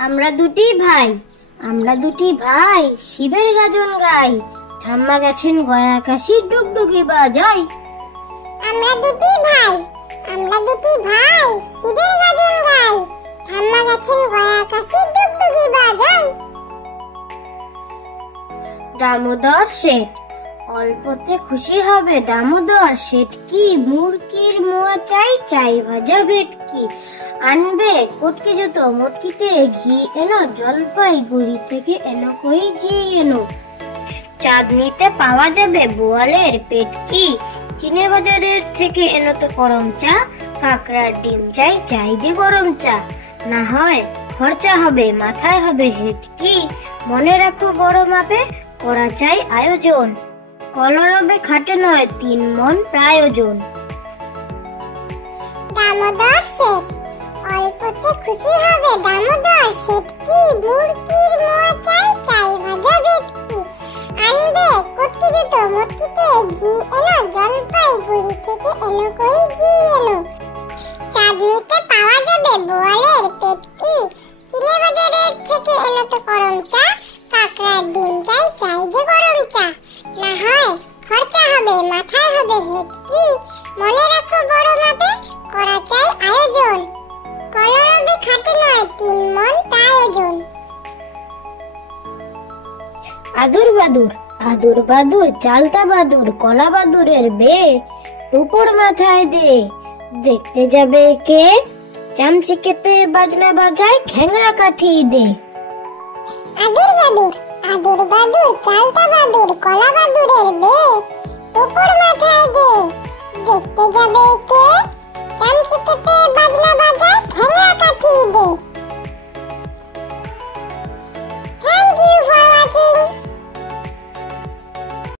আমরা দুটি ভাই শিবের গাজন গাই। ঠাম্মা গেছেন গয়া কাশি ডুগডুগি বাজাই। আমরা দুটি ভাই শিবের গাজন গাই। ঠাম্মা গেছেন গয়া কাশি ডুগডুগি বাজাই। দামোদর শেঠ অল্পতে খুশি হবে দামোদর শেঠ কি মুরগির মোয়া চাই চাই ভাজা ভেটকি। আনবে কটকি যত মটকিতে ঘি এনো জলপাইগুড়ি থেকে এনো কই ঘি এনো। চাঁদনিতে পাওয়া যাবে বোয়ালের পেটকি। চিনে বাজারের থেকে এনো তো গরম চা। কাকড়ার ডিম চাই চাই যে গরম চা। না হয় খরচা হবে মাথায় হবে হেটকি। মনে রাখো বড় মাপে করা চাই আয়োজন। কলরবে খাটে নয় 3 মন প্রায়োজন। দামোদর শেঠ অল্পতে খুশি হবে দামোদর শেঠ কি মুরগির মোয়া চাই চাই ভাজা ভেটকি। আনবে কটকি যত মটকিতে ঘি এনো জলপাইগুড়ি থেকে এনো কই ঘি এনো। চাঁদনিতে পাওয়া যাবে বোয়ালের পেটকি। চিনে বাজারের থেকে এনো তো গরম চা। কাকড়ার ডিম চাই চাই যে গরম চা। না হয় খরচা হবে মাথায় হবে হেটকি। মনে রাখো বড় মাপে করা চাই আয়োজন। কলরবে খাটে নয় 3 মন প্রায়োজন। আদুর বাদুর চালতা বাদুর কলা বাদুরের বে উপর মাথায় দে। দেখতে যাবে কে চামচিকেতে বাজনা বাজায় খ্যাংরা কাঠি দে। আদুর বাদুর চালতা বাদুর কলা বাদুরের বে উপর মাথায় দে। দেখতে যাবে কে চামচিকেতে